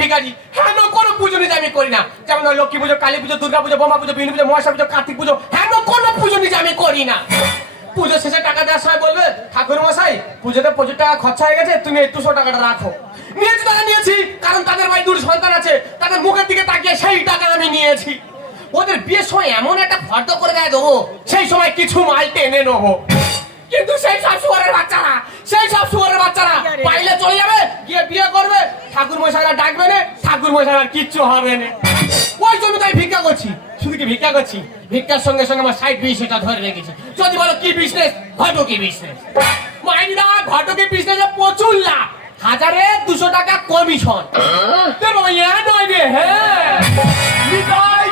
ভিখারি। হেন কোনো পুজো নিজে আমি করি না। যেমন লক্ষ্মী পুজো কালী পুজো দুর্গা পুজো বোমা পুজো বিষ্ণু পুজো পুজো কার্তিক পুজো হেন কোনো পুজো নিজে আমি করি না। পুজো শেষে টাকা দেওয়ার সময় বলবে ঠাকুর মশাই পুজোতে প্রচুর টাকা খরচা হয়ে গেছে তুমি এই দুশো টাকাটা রাখো। নিয়েছি নিয়েছি কারণ তাদের দুটো সন্তান আছে তাদের মুখের দিকে তাকিয়ে সেই টাকা আমি নিয়েছি। ওদের বিয়ের সময় এমন একটা ফর্দ করে দেয় দেবো সেই সময় কিছু মাল টেনে নেব। কিন্তু সেই সব শুয়ারের বাচ্চারা সেই সব শুয়ারের বাচ্চারা পাইলে চলে যাবে গিয়ে বিয়ে করবে ঠাকুর মশাইরা ডাকবে না ঠাকুর মশাইরা কিচ্ছু হবে না ওই জন্য তাই ভিক্ষা করছি শুধু কি ভিক্ষা করছি ভিক্ষার সঙ্গে সঙ্গে আমার সাইড বিজনেসটা ধরে রেখেছি যদি বলো কি বিজনেস ঘটকি বিজনেস মাইনি দা ঘটকি বিজনেসে প্রচুর লাভ হাজারে দুশো টাকা কমিশন ইয়া নয় রে হ্যাঁ নিতাই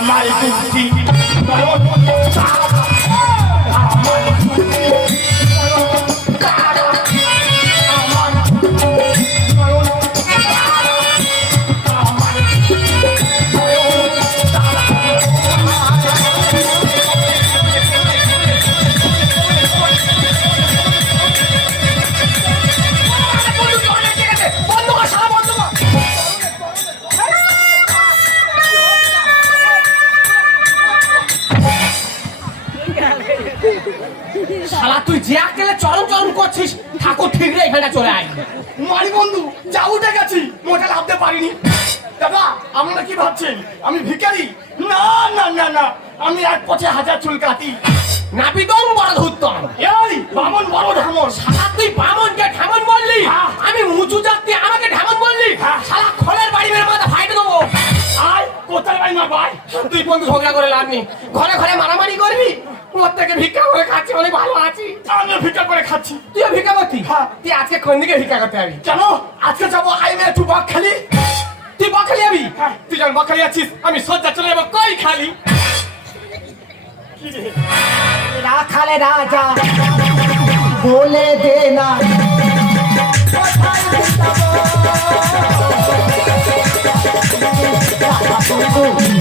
আমায় দুটি শালা তুই যে আকেলে চরম চরম করছিস ঠাকুর ঠিক রে এখানে চলে আয়। মারি বন্ধু যা উঠে গেছি মোটা লাভতে পারিনি। দাদা আপনারা কি ভাবছেন? আমি ভিখারি? না না না না আমি এক পথে হাজার চুল কাটি। নাপিতং বড় ধুত্তম এই বামন বড় ধামন শালা তুই বামনকে ঢামন বললি? হ্যাঁ। আমি উঁচু জাতি ভাই তুই বন্ধু ঝগড়া করে লাভ নেই। ঘরে ঘরে মারামারি করবি? থেকে ভিক্ষা করে খাচ্ছি অনেক ভালো আছি। আমি ভিক্ষা করে খাচ্ছি। তুইও ভিক্ষা করতি হ্যাঁ। তুই আজকে কোন দিকে ভিক্ষা করতে যাবি? জানো আজকে যাব আইনে একটু বাঘ খালি তুই বখালি যাবি? হ্যাঁ। তুই যখন বখালি আছিস আমি সজ্জা চলে যাব কই খালি? রাখালে রাজা বলে দে না। আর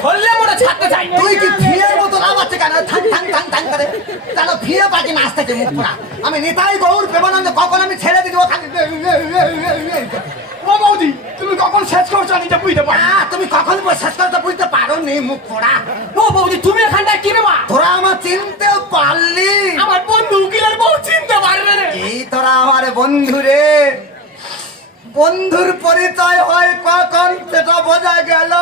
ধরলে মোটা ছাড়তে চাই। না। তুই কি ফিরের মতো নামাচ্ছে কেন? থাং থাং থাং থাং করে। যেন ফিরে পাখি নাচতেছে মুখ পোড়া। আমি নিতাই গৌর প্রেমানন্দ কখন আমি ছেড়ে দিদি খালি ও বৌদি তুমি কখন শেষ করছ? নিজে বুঝতে পারি। তুমি কখন শেষ করতে বুঝতে পারো নি মুখ পোড়া। ও বৌদি তুমি এখানটায় কি নেবা তোরা আমার চিনতে পারলি আমার বন্ধু উকিলের বউ চিনতে পারবে না এই তোরা আমার বন্ধু রে বন্ধুর পরিচয় হয় কখন সেটা বোঝা গেল।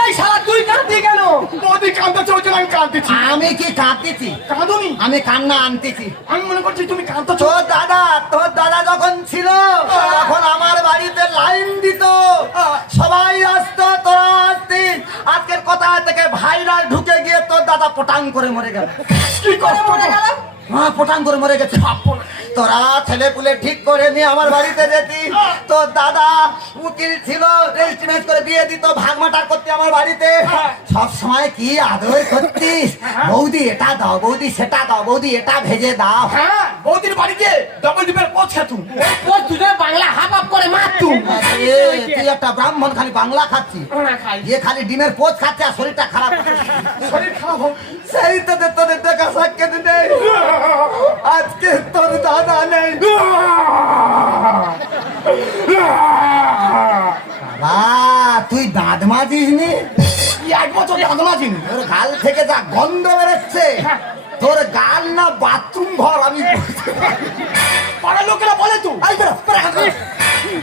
এই শালা তুই কাঁদতি কেন? বৌদি কান্দতে চলছে আমি কাঁদতেছি। আমি কি কাঁদতেছি? কাঁদুনি। আমি কান্না আনতেছি। আমি মনে করছি তুমি দাদা তোর দাদা যখন ছিল তখন আমার বাড়িতে লাইন দিত। সবাই আসতো তোরা আসতিস। আজকের কথা থেকে ভাইরাল ঢুকে গিয়ে তোর দাদা পটাং করে মরে গেল। কি করে মরে গেল? হ্যাঁ পটাং করে মরে গেছে তোরা ছেলে পুলে ঠিক করে নিয়ে আমার বাড়িতে যেতি। তোর দাদা উকিল ছিল রেজিস্ট্রিমেন্ট করে বিয়ে দিত ভাগমাটা করতে আমার বাড়িতে। সব সময় কি আদর করতিস? বৌদি এটা দাও বৌদি সেটা দাও বৌদি এটা ভেজে দাও। হ্যাঁ বৌদির বাড়িতে ডবল ডিপের কোচ ওই দুজনে বাংলা হাফ হাফ করে মারতু। এ, তুই একটা ব্রাহ্মণ খালি বাংলা খাচ্ছি। না খাই। ইয়ে খালি ডিমের পোচ খাচ্ছে আর শরীরটা খারাপ। শরীর খারাপ। সেই তো তোদের দেখা সাক্ষাৎ নেই। আজকে তোর দাদা নেই। তুই দাঁত মাজিস নি এক বছর দাঁত মাজিনি তোর গাল থেকে যা গন্ধ বেরোচ্ছে। তোর গাল না বাথরুম ঘর, আমি পাড়ার লোকেরা বলে তো।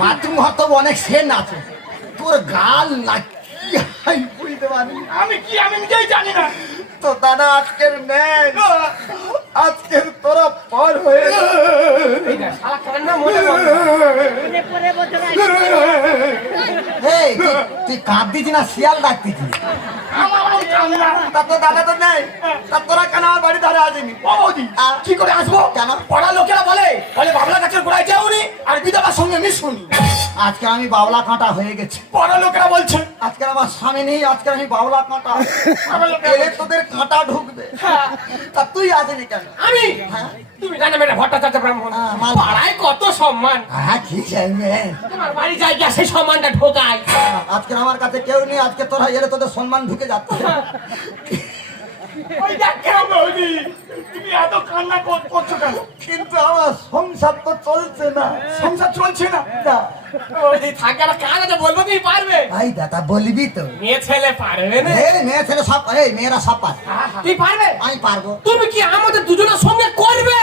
বাথরুম ঘর তো অনেক সেন আছে। তোর গাল না কি বুঝতে আমি কি, আমি নিজেই জানি না। তো দাদা আজকের নেই আজকের তোরা পর হয়ে না, তুই- শিয়াল ডাকতিস আমার কান্না তো দাদা তো নেই। তা তোরা কেন আমার বাড়ি ধারে আসেনি? কি করে আসব? কেন? পাড়া লোকেরা বলে বলে বাবলা গাছের গোড়ায় যাওনি আর বিধবার সঙ্গে মিশুনি। আজকে আমি বাবলা কাঁটা হয়ে গেছি। পাড়া লোকেরা বলছে আজকে আমার স্বামী নেই আজকে আমি বাবলা কাঁটা। এলে তোদের কাঁটা ঢুকবে। তা তুই আসেনি কেন? আমি? হ্যাঁ। তুমি জানো মেয়েটা ভট্টাচার্য ব্রাহ্মণ। হ্যাঁ, পাড়ায় কত সম্মান। হ্যাঁ কি চাইবে তোমার বাড়ি যাই গিয়ে সেই সম্মানটা ঢোকায়। আজকে আমার কাছে কেউ নেই আজকে তোরা এলে তোদের সম্মান ঢুকে যাচ্ছে। ওই দেখ কেন তুমি এত কান্না করছ কেন? কিন্তু আমার সংসার তো চলছে না। সংসার চলছে না? না। থাকে না কাজ আছে বলব তুমি পারবে? ভাই দাদা বলবি তো। মেয়ে ছেলে পারবে না? মেয়ে ছেলে সব এই মেয়েরা সব পারে। তুই পারবে? আমি পারব। তুমি কি আমাদের দুজনের সঙ্গে করবে?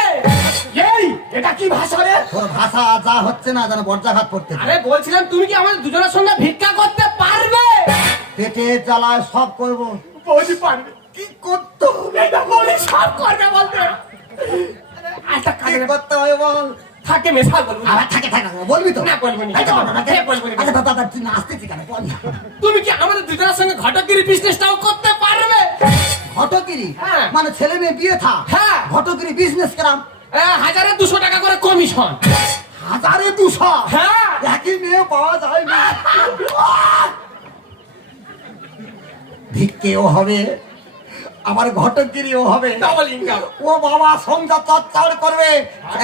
এই এটা কি ভাষা রে? তোর ভাষা যা হচ্ছে না যেন বর্জাঘাত করতে আরে বলছিলাম তুমি কি আমাদের দুজনের সঙ্গে ভিক্ষা করতে পারবে? পেটে জ্বালায় সব করব। পারবে। কি করতে হবে এটা বলি? সব করবে বলতে। কি কাজে করতে হবে বল? থাকে মেশা বলব। না। আবার থাকে থাকে বলবি তো? না, বলব না। আচ্ছা, বলব না, হ্যাঁ, বলব আচ্ছা, দাদা, দাদা, তুই নাচতেছি কেন? বল তুমি কি আমাদের দুজনের সঙ্গে ঘটকিরি বিজনেসটাও করতে পারবে? ঘটগিরি হ্যাঁ। মানে ছেলে মেয়ে বিয়ে থা? হ্যাঁ। ঘটগিরি বিজনেস করাম। হাজারে দুশো টাকা করে কমিশন হাজারে দুশো? হ্যাঁ। একই মেয়ে পাওয়া যায় না। ভিক্ষেও হবে। আবার ঘটগিরিও হবে। ও বাবা সংসার চচ্চড় করবে।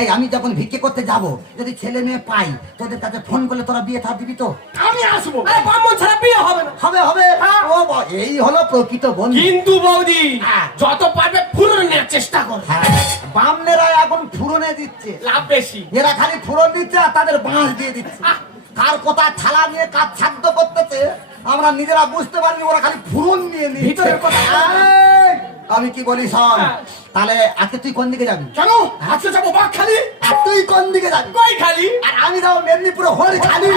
এই আমি যখন ভিক্ষে করতে যাব যদি ছেলে মেয়ে পাই তোদের কাছে ফোন করলে তোরা বিয়ে থা দিবি তো? আমি আসব। ব্রাহ্মণ ছাড়া বিয়ে হবে না। হবে হবে। হ্যাঁ। ও এই হলো প্রকৃত বন্ধু। কিন্তু বৌদি হ্যাঁ। যত পারবে ফুরন নেওয়ার চেষ্টা করবে হ্যাঁ। বামনেরা এখন ফুরনে দিচ্ছে। লাভ বেশি। এরা খালি ফুরন দিচ্ছে আর তাদের বাঁশ দিয়ে দিচ্ছে! কার কোথায় থালা নিয়ে কাজ ছাদ্য করতেছে আমরা নিজেরা বুঝতে পারিনি ওরা খালি ফুরন নিয়ে নিচ্ছে। ভিতরের কথা। আমি কি বলি শোন? হ্যাঁ। তাহলে আজকে তুই কোন দিকে যাবি? কেন? আজকে যাব বাঘ খালি। আর তুই কোন দিকে যাবি? কই খালি? আর আমি যাব মেদিনীপুরে হরি খালি।